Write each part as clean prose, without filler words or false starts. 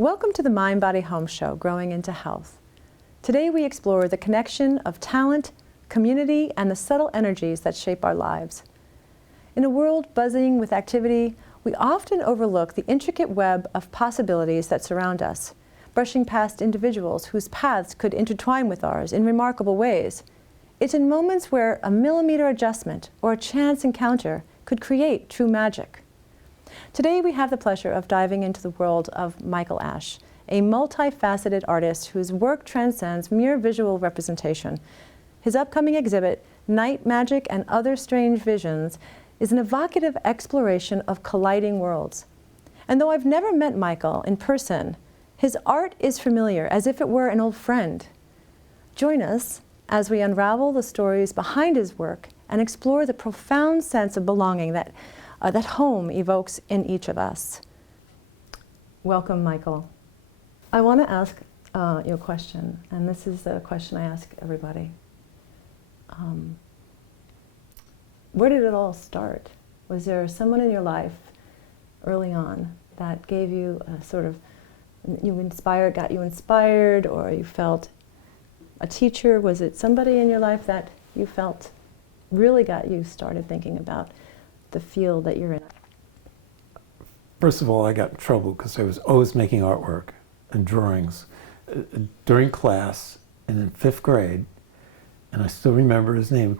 Welcome to the Mind Body Home Show, Growing into Health. Today we explore the connection of talent, community, and the subtle energies that shape our lives. In a world buzzing with activity, we often overlook the intricate web of possibilities that surround us, brushing past individuals whose paths could intertwine with ours in remarkable ways. It's in moments where a millimeter adjustment or a chance encounter could create true magic. Today we have the pleasure of diving into the world of Michael Ash, a multifaceted artist whose work transcends mere visual representation. His upcoming exhibit, Night Magic and Other Strange Visions, is an evocative exploration of colliding worlds. And though I've never met Michael in person, his art is familiar, as if it were an old friend. Join us as we unravel the stories behind his work and explore the profound sense of belonging that home evokes in each of us. Welcome, Michael. I want to ask you a question, and this is a question I ask everybody. Where did it all start? Was there someone in your life early on that gave you a sort of, got you inspired, or you felt a teacher? Was it somebody in your life that you felt really got you started thinking about the field that you're in? First of all, I got in trouble because I was always making artwork and drawings during class and in 5th grade, and I still remember his name.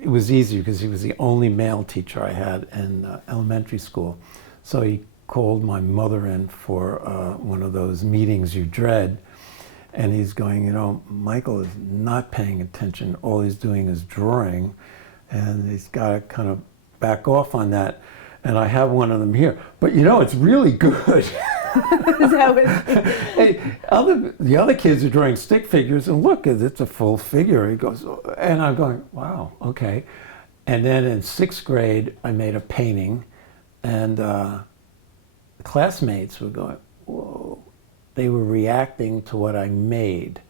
It was easy because he was the only male teacher I had in elementary school. So he called my mother in for one of those meetings you dread, and he's going, you know, Michael is not paying attention. All he's doing is drawing, and he's got to kind of back off on that. And I have one of them here, but you know, it's really good. Hey, the other kids are drawing stick figures, and look, it's a full figure. He goes, and I'm going, wow, okay. And then in 6th grade, I made a painting, and the classmates were going, whoa. They were reacting to what I made.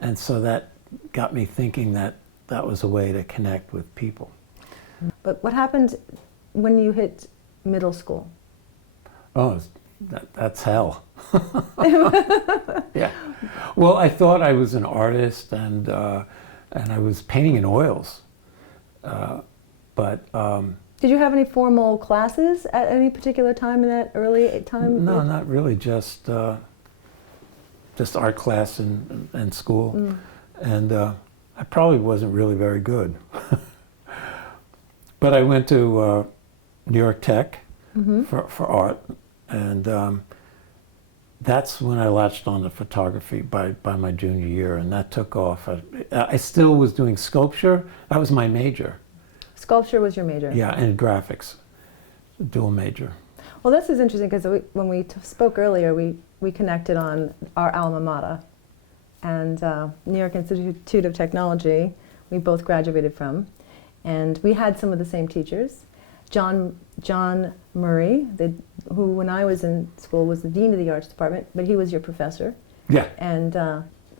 And so that got me thinking that that was a way to connect with people. But what happened when you hit middle school? Oh, that's hell. Yeah. Well, I thought I was an artist, and I was painting in oils. But did you have any formal classes at any particular time in that early time? No, not really. Just art class in school, and I probably wasn't really very good. But I went to New York Tech for art, and that's when I latched on to photography by my junior year, and that took off. I still was doing sculpture. That was my major. Sculpture was your major? Yeah, and graphics, dual major. Well, this is interesting because when we spoke earlier, we connected on our alma mater, and New York Institute of Technology, we both graduated from. And we had some of the same teachers. John Murray, who when I was in school was the dean of the arts department, but he was your professor. Yeah. And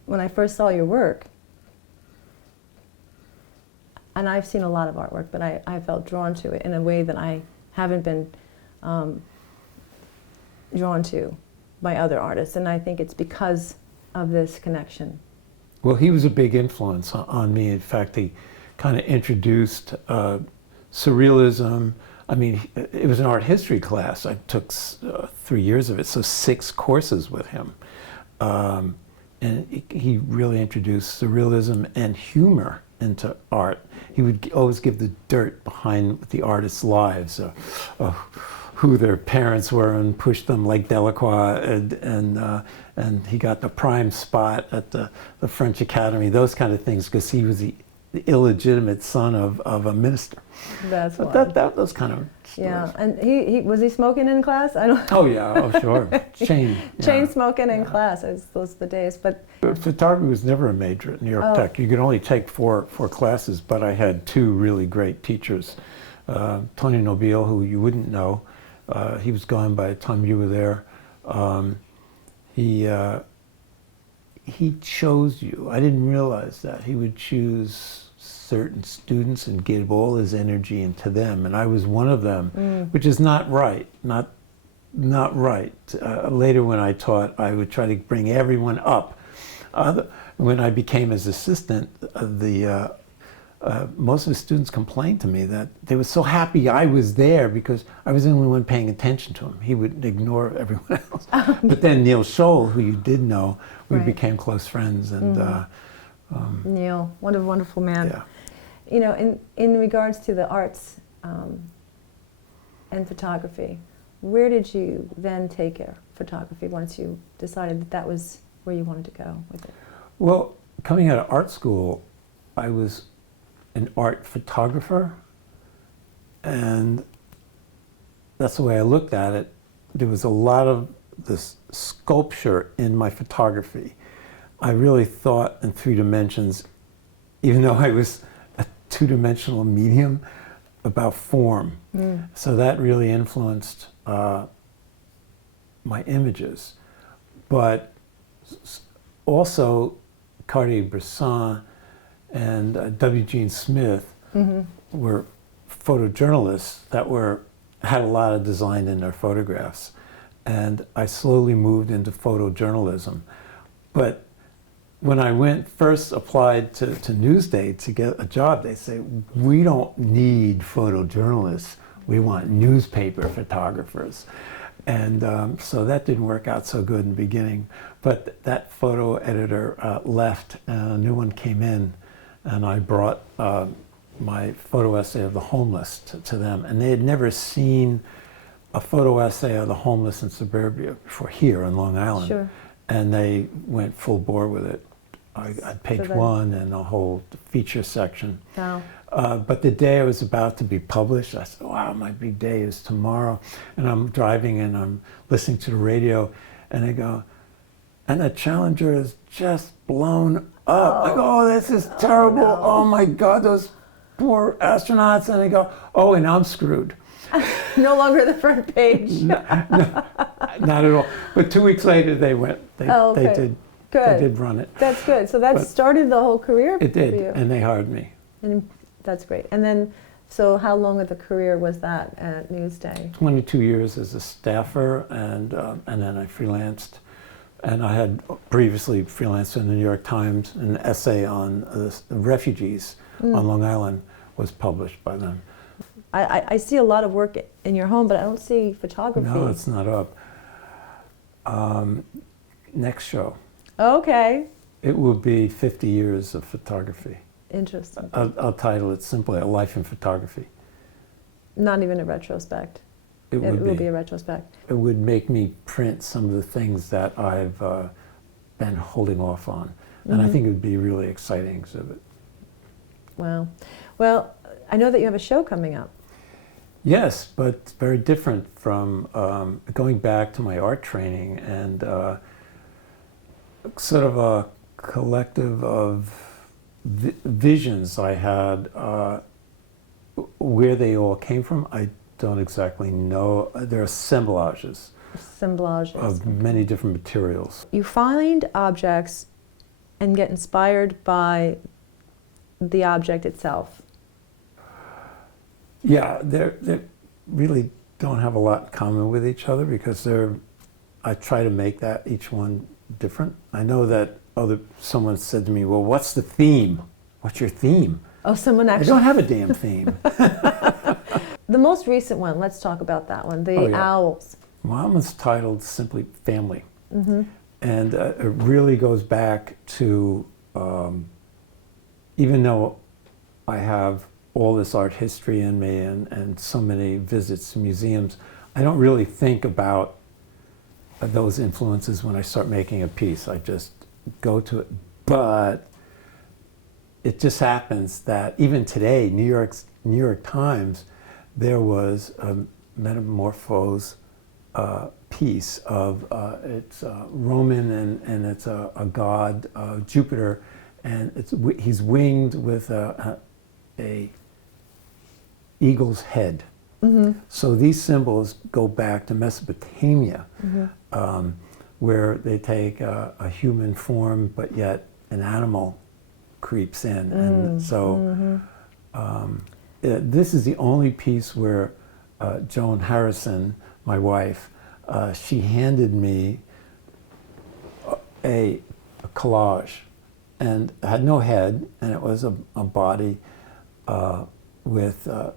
when I first saw your work, and I've seen a lot of artwork, but I felt drawn to it in a way that I haven't been drawn to by other artists. And I think it's because of this connection. Well, he was a big influence on me. In fact, he kind of introduced surrealism. I mean, it was an art history class. I took 3 years of it, so 6 courses with him. And he really introduced surrealism and humor into art. He would always give the dirt behind the artists' lives, who their parents were, and push them like Delacroix, and he got the prime spot at the French Academy, those kind of things, because he was the illegitimate son of a minister. That's why. That was kind of stories. Yeah, and he was he smoking in class? I don't. Oh yeah, oh sure, chain Smoking in class. Those are the days. But photography was never a major at New York Tech. You could only take four classes, but I had 2 really great teachers. Tony Nobile, who you wouldn't know, he was gone by the time you were there. He chose you. I didn't realize that. He would choose certain students and give all his energy into them, and I was one of them, which is not right, not not right. Later when I taught, I would try to bring everyone up. When I became his assistant, most of the students complained to me that they were so happy I was there because I was the only one paying attention to him. He would ignore everyone else. But then Neil Scholl, who you did know, we became close friends. And Neil, what a wonderful man. Yeah. You know, in regards to the arts and photography, where did you then take your photography once you decided that that was where you wanted to go with it? Well, coming out of art school, I was an art photographer, and that's the way I looked at it. There was a lot of this sculpture in my photography. I really thought in 3 dimensions, even though I was a 2-dimensional medium, about form. So that really influenced my images. But also Cartier-Bresson and W. Gene Smith were photojournalists that had a lot of design in their photographs. And I slowly moved into photojournalism. But when I first applied to Newsday to get a job, they say, we don't need photojournalists. We want newspaper photographers. And so that didn't work out so good in the beginning. But that photo editor left and a new one came in. And I brought my photo essay of the homeless to them. And they had never seen a photo essay of the homeless in suburbia before here on Long Island. Sure. And they went full bore with it. I page 1 and a whole feature section. Wow. But the day I was about to be published, I said, wow, my big day is tomorrow. And I'm driving and I'm listening to the radio and they go, and the Challenger is just blown up. I go, oh, this is terrible. No. Oh my God, those poor astronauts. And they go, oh, and I'm screwed. No longer the front page. No, not at all. But 2 weeks later, they went. They did. Good. They did run it. That's good. So that started the whole career It did, for you. and they hired me. And that's great. And then, so how long of the career was that at Newsday? 22 years as a staffer, and then I freelanced. And I had previously freelanced in the New York Times. An essay on the refugees on Long Island was published by them. I see a lot of work in your home, but I don't see photography. No, it's not up. Next show. Okay. It will be 50 years of photography. Interesting. I'll title it simply A Life in Photography. Not even a retrospect. It will be a retrospect. It would make me print some of the things that I've been holding off on. And I think it would be a really exciting exhibit. Wow. Well, I know that you have a show coming up. Yes, but it's very different from going back to my art training and sort of a collective of visions I had. Where they all came from, I don't exactly know. There are assemblages of many different materials. You find objects and get inspired by the object itself. Yeah, they really don't have a lot in common with each other because I try to make that each one different. I know that someone said to me, well, what's the theme? What's your theme? Oh, someone actually... I don't have a damn theme. The most recent one, let's talk about that one, the owls. Mine was titled simply Family. And it really goes back to, even though I have all this art history in me and so many visits to museums, I don't really think about those influences when I start making a piece. I just go to it. But it just happens that even today, New York Times, there was a Metamorphose piece of it's Roman and it's a god, Jupiter, and he's winged with a eagle's head. So these symbols go back to Mesopotamia, where they take a human form, but yet an animal creeps in. And so this is the only piece where Joan Harrison, my wife, she handed me a collage, and it had no head, and it was a body with an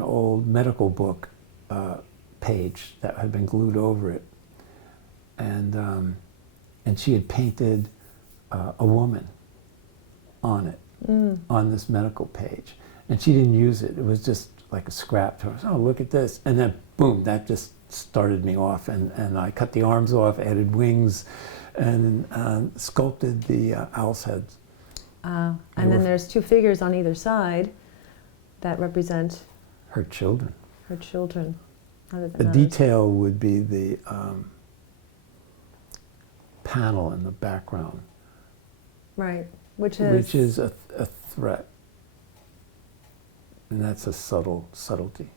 old medical book page that had been glued over it, and she had painted a woman on it, on this medical page, and she didn't use it. It was just like a scrap to her. Oh, look at this, and then boom, that just started me off, and I cut the arms off, added wings, and sculpted the owl's heads. And then there's two figures on either side that represent her children. Her children. The detail would be the panel in the background. Right, which is a threat, and that's a subtlety.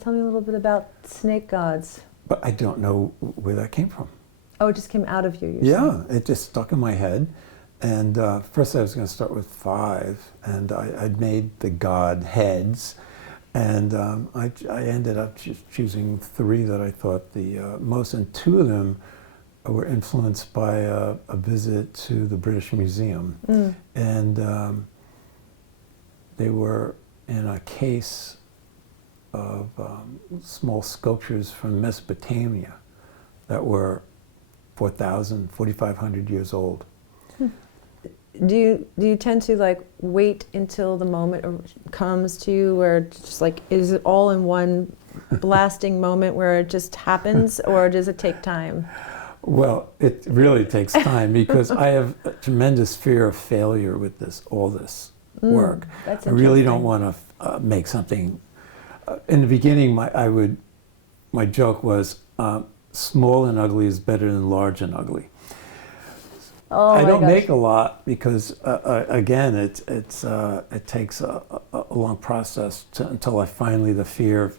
Tell me a little bit about snake gods. But I don't know where that came from. Oh, it just came out of you. Yeah, it just stuck in my head. And first I was going to start with 5, and I'd made the god heads, and I ended up choosing 3 that I thought the most, and 2 of them were influenced by a visit to the British Museum. And they were in a case of small sculptures from Mesopotamia that were 4,500 years old. Do you tend to like wait until the moment comes to you where it's just like, is it all in one blasting moment where it just happens, or does it take time? Well, it really takes time because I have a tremendous fear of failure with all this work. That's I really don't want to make something. In the beginning, my joke was small and ugly is better than large and ugly. Oh, I don't gosh. make a lot because, again, it takes a long process until the fear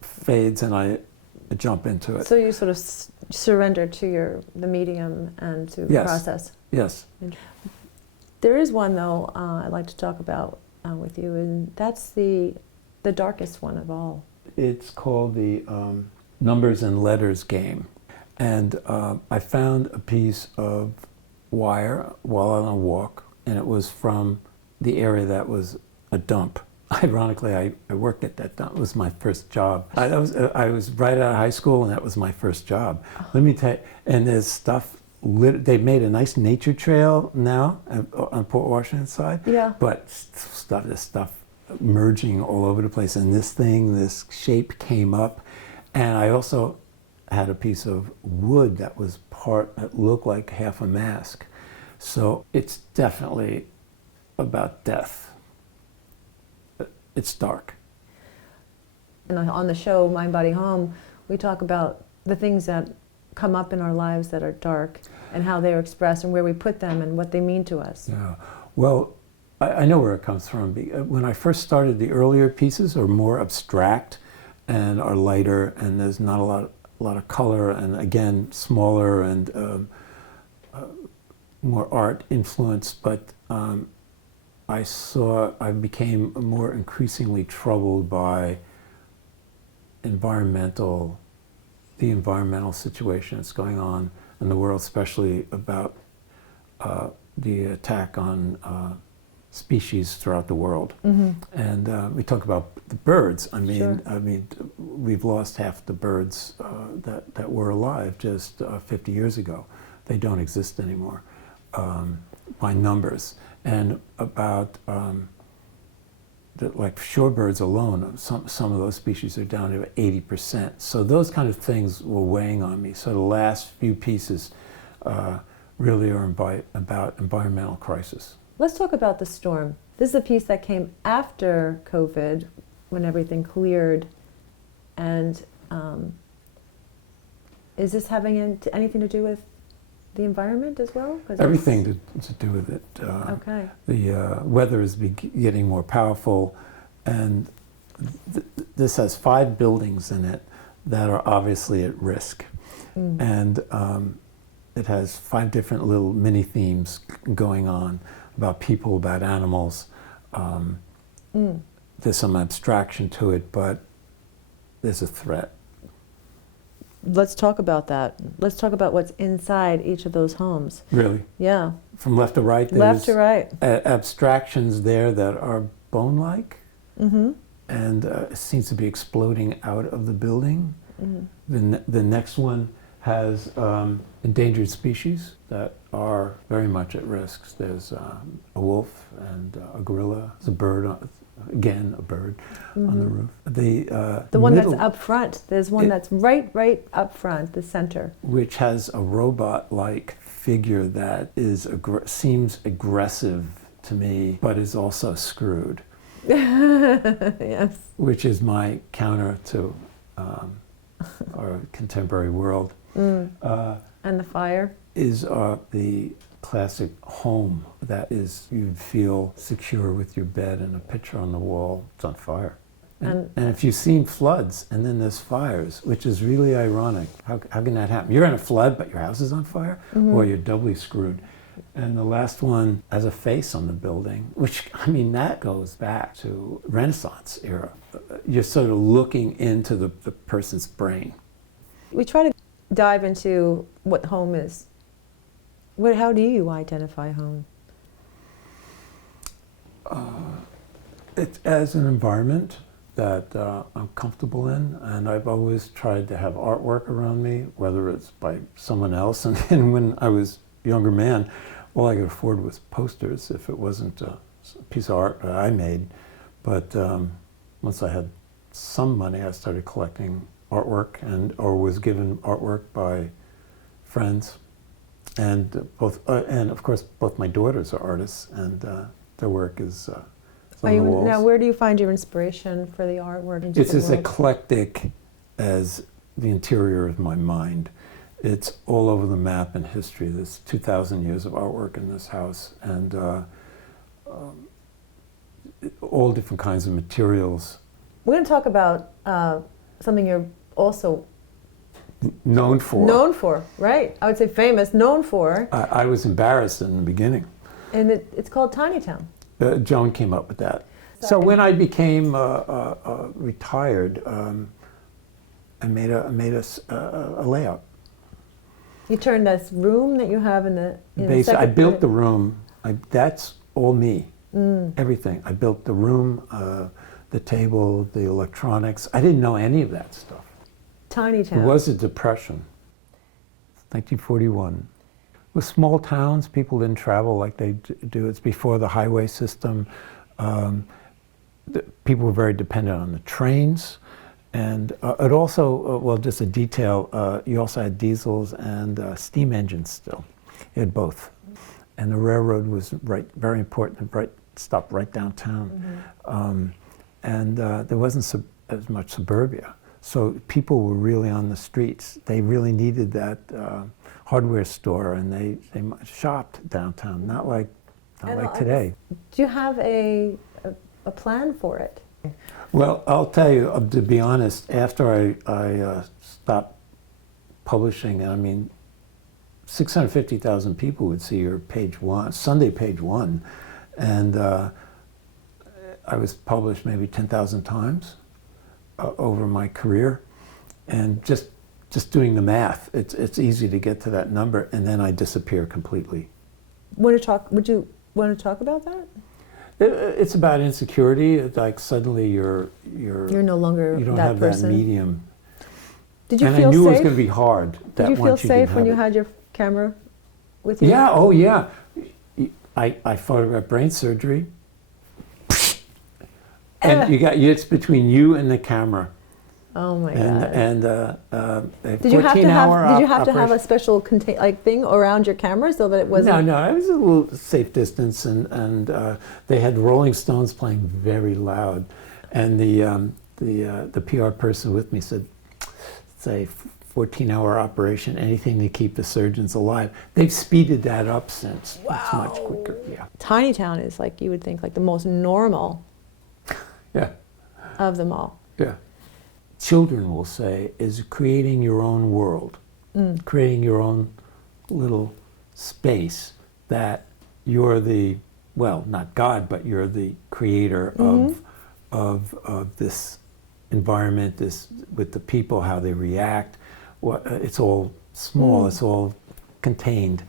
fades and I jump into it. So you sort of surrender to the medium and to the process. Yes. There is one though I'd like to talk about with you, and that's the darkest one of all. It's called the numbers and letters game. And I found a piece of wire while on a walk, and it was from the area that was a dump. Ironically, I worked at that dump. It was my first job. I was right out of high school, and that was my first job. Let me tell you, and there's stuff, they've made a nice nature trail now on Port Washington side, but there's stuff merging all over the place, and this shape came up, and I also had a piece of wood that looked like half a mask. So it's definitely about death. It's dark. And on the show, Mind, Body, Home, we talk about the things that come up in our lives that are dark and how they're expressed and where we put them and what they mean to us. Yeah. Well, I know where it comes from. When I first started, the earlier pieces are more abstract and are lighter, and there's not a lot of color, and again, smaller and more art influenced, but I became more increasingly troubled by the environmental situation that's going on in the world, especially about the attack on species throughout the world. And we talk about the birds. I mean, we've lost half the birds that were alive just 50 years ago. They don't exist anymore by numbers. And about like shorebirds alone, some of those species are down to 80%. So those kind of things were weighing on me. So the last few pieces really are about environmental crisis. Let's talk about the storm. This is a piece that came after COVID, when everything cleared. And is this having anything to do with the environment as well? Everything to do with it. Okay. The weather is getting more powerful, and this has 5 buildings in it that are obviously at risk. And it has 5 different little mini themes going on about people, about animals. There's some abstraction to it, but there's a threat. Let's talk about that. Let's talk about what's inside each of those homes. Really? Yeah. From left to right, there's Left to right. Abstractions there that are bone-like, Mm-hmm. and it seems to be exploding out of the building. Mm-hmm. The next one has endangered species that are very much at risk. There's a wolf and a gorilla. There's a bird, again a bird, on the roof. The one middle, that's up front. There's one that's right up front, the center. which has a robot-like figure that is seems aggressive to me, but is also screwed. Yes. Which is my counter to our contemporary world. And the fire? Is the classic home that is, you feel secure with your bed and a picture on the wall. It's on fire. And if you've seen floods and then there's fires, which is really ironic, how can that happen? You're in a flood, but your house is on fire? Or you're doubly screwed. And the last one has a face on the building, which, I mean, that goes back to Renaissance era. You're sort of looking into the person's brain. We try to dive into what home is. How do you identify home? It's as an environment that I'm comfortable in, and I've always tried to have artwork around me, whether it's by someone else. And then when I was a younger man, all I could afford was posters if it wasn't a piece of art that I made. But once I had some money, I started collecting artwork or was given artwork by friends. And and of course, both my daughters are artists, and their work is on the walls. Now, where do you find your inspiration for the artwork? It's as eclectic as the interior of my mind. It's all over the map in history. There's 2,000 years of artwork in this house, and all different kinds of materials. We're going to talk about something you're also known for. Known for, right? I would say famous, known for. I was embarrassed in the beginning. And it's called Tiny Town. Joan came up with that. So when I became retired, I made a layout. You turned this room that you have in the I built the room. That's all me. Everything. I built the room, the table, the electronics. I didn't know any of that stuff. Tiny Town. It was a depression. 1941. With small towns, people didn't travel like they do. It's before the highway system. People were very dependent on the trains. And it also, well, just a detail, you also had diesels and steam engines still. You had both. And the railroad was very important, stopped right downtown. And there wasn't as much suburbia. So people were really on the streets. They really needed that hardware store, and they shopped downtown, not like today. Do you have a plan for it? Well, I'll tell you, to be honest, after I stopped publishing, I mean, 650,000 people would see your page one, Sunday page one, and I was published maybe 10,000 times over my career, and just doing the math, it's easy to get to that number, and then I disappear completely. Would you want to talk about that? It's about insecurity. It's like suddenly you're no longer you don't that have person. that medium. Did you and feel I knew safe? it was going to be hard. Did you feel safe when you had your camera with you? Yeah. Oh, yeah. I photographed brain surgery, and it's between you and the camera. Oh my God! And did you have to operation. have a special thing around your camera so that it wasn't? No, it was a little safe distance, and they had Rolling Stones playing very loud, and the PR person with me said, "It's a 14-hour operation. Anything to keep the surgeons alive." They've speeded that up since. Wow. It's much quicker. Yeah. Tiny Town is like you would think like the most normal. Yeah. Of them all. Yeah. Children will say, is creating your own world, creating your own little space that you're not God, but you're the creator of this environment, this with the people, how they react. It's all small. It's all contained.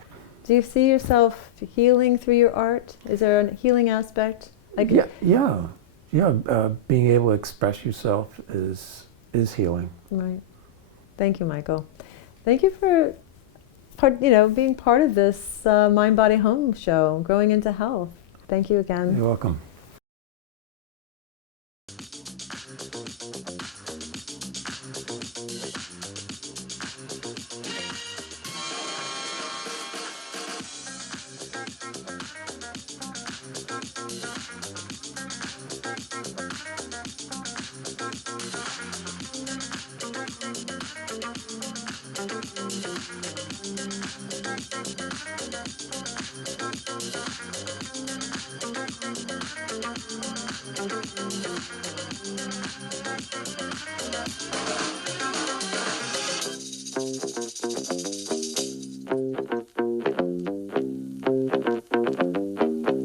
Do you see yourself healing through your art? Is there a healing aspect? Like Being able to express yourself is healing. Right. Thank you, Michael. Thank you for being part of this Mind Body Home show, Growing into Health. Thank you again. You're welcome.